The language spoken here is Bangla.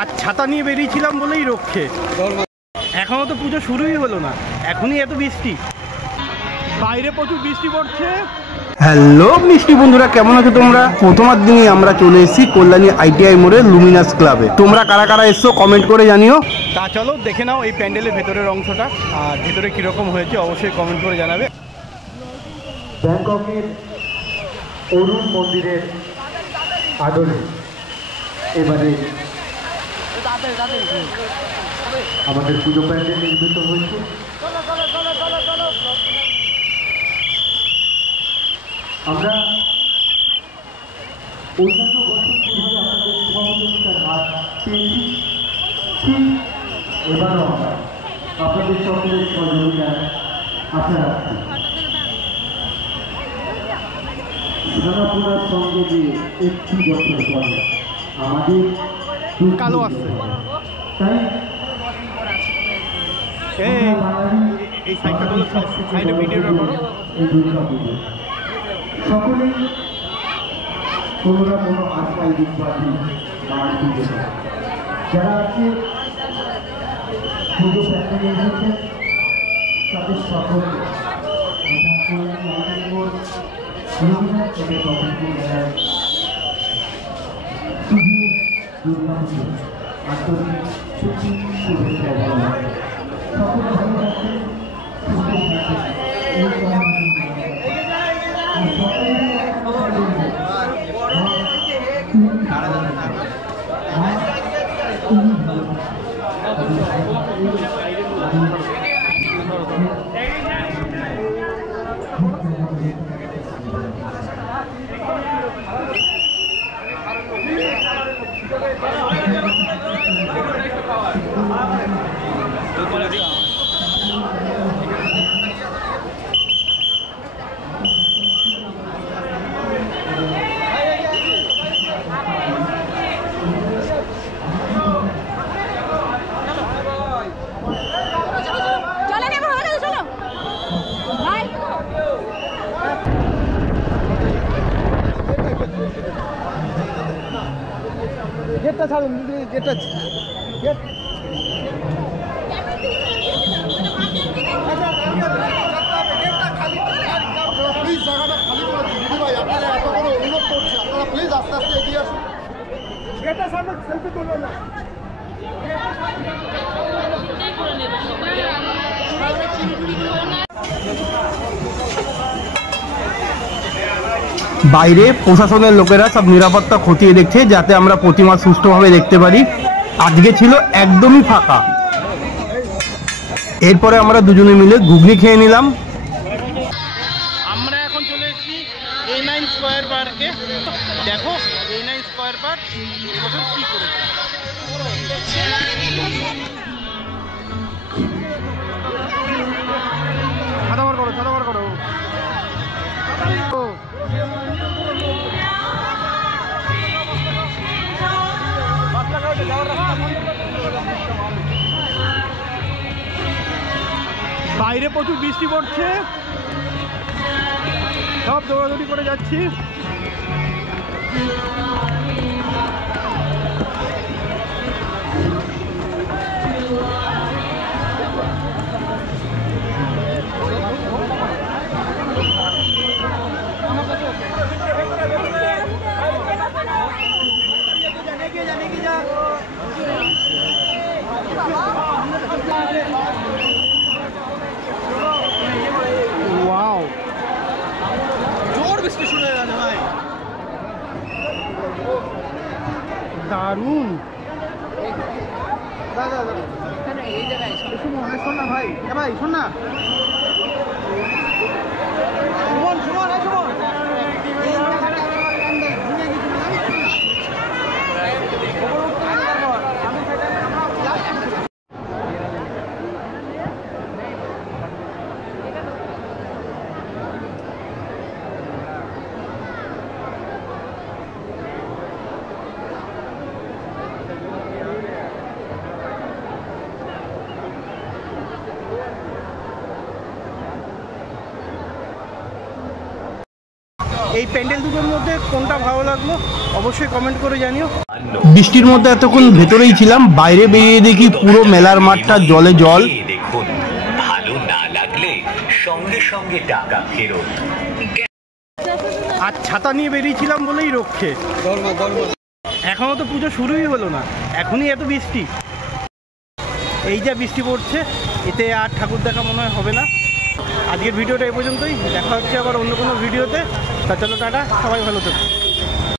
আর ছাতা নিয়ে বেরিয়েছিলাম বলেই রক্ষে। এখনো তো পুজো শুরুই হলো না, এখনই এত বৃষ্টি। বাইরে প্রচুর বৃষ্টি পড়ছে। হ্যালো মিষ্টি বন্ধুরা, কেমন আছো তোমরা? প্রথমার দিনই আমরা চলে এসেছি কল্যাণী ITI মোড়ে লুমিনাস ক্লাবে। তোমরা কারা কারা এসছো কমেন্ট করে জানিও। তা চলো দেখে নাও এই প্যান্ডেলের ভেতরের অংশটা, আর ভেতরে কীরকম হয়েছে অবশ্যই কমেন্ট করে জানাবে। ব্যাংককের অরুণ মন্দিরের আদলে এবারে আমাদের পুজো প্যান্ডেল নির্মিত হয়েছে। আমরা অন্যান্য বছর যেভাবে আপনাদের সহযোগিতার হাত পেয়েছি, ঠিক এবারও আমরা আপনাদের সকলের সহযোগিতার আশা রাখছি। সোনাপুরার সঙ্গে যে একটি বছর পরে আমাদের কালো আসছে, তাই এই সাইকেলগুলো সাইডে ভিডিওটা করো। এই দুর্গা পুজো সকলেই কোনো না কোনো আশায় দিকবাদী মার পুজো যারা আজকে পুজো প্যান্ডেলে এসেছেন তাদের সকলকে আন্তরিক ছুটি শুভেচ্ছা জানাই। সকল ভালো থাকবেন, সুস্থ থাকবেন। গেটটা ছাড়ুন, গেটটা গেট প্লিজ জায়গাটা খালি করে দিন দিদি ভাই, আপনারা এত বড় অনুরোধ করছি, আপনারা প্লিজ আস্তে আস্তে এগিয়ে আসুন। গেটটা সামনে সেলফি তুলবেন না। বাইরে প্রশাসনের লোকেরা সব নিরাপত্তা খতিয়ে দেখছে যাতে আমরা প্রতিমা সুষ্ঠুভাবে দেখতে পারি। আজকে ছিল একদমই ফাঁকা। এরপরে আমরা দুজনে মিলে ঘুগনি খেয়ে নিলাম। আমরা এখন চলে এসেছি A9 স্কয়ার পার্কে। দেখো A9 স্কয়ার পার্ক এবছর কি করেছে। ছাতা বার করো, ছাতা বার করো। বাইরে প্রচুর বৃষ্টি পড়ছে, সব দৌড়াদৌড়ি করে যাচ্ছি। ওয়াও, জোর বৃষ্টি শুরু হয়ে গেছে ভাই, দারুণ। দাদা শোন না ভাই, ভাই শোন না। এই প্যান্ডেল দুটোর মধ্যে কোনটা ভালো লাগলো অবশ্যই কমেন্ট করে জানিও। বৃষ্টির মধ্যে এতক্ষণ ভেতরেই ছিলাম, বাইরে বেরিয়ে দেখি পুরো মেলার মাঠটা জলে জল। দেখুন, ভালো না লাগলে সঙ্গে সঙ্গে টাকা ফেরত। আর ছাতা নিয়ে বেরিয়েছিলাম বলেই রক্ষে, এখনো তো পুজো শুরুই হলো না, এখনই এত বৃষ্টি। এই যা বৃষ্টি পড়ছে, এতে আর ঠাকুর দেখা মনে হয় হবে না। আজকের ভিডিওটা এই পর্যন্তই, দেখা হচ্ছে আবার অন্য কোনো ভিডিওতে। তা চলো টাটা, সবাই ভালো থাকো।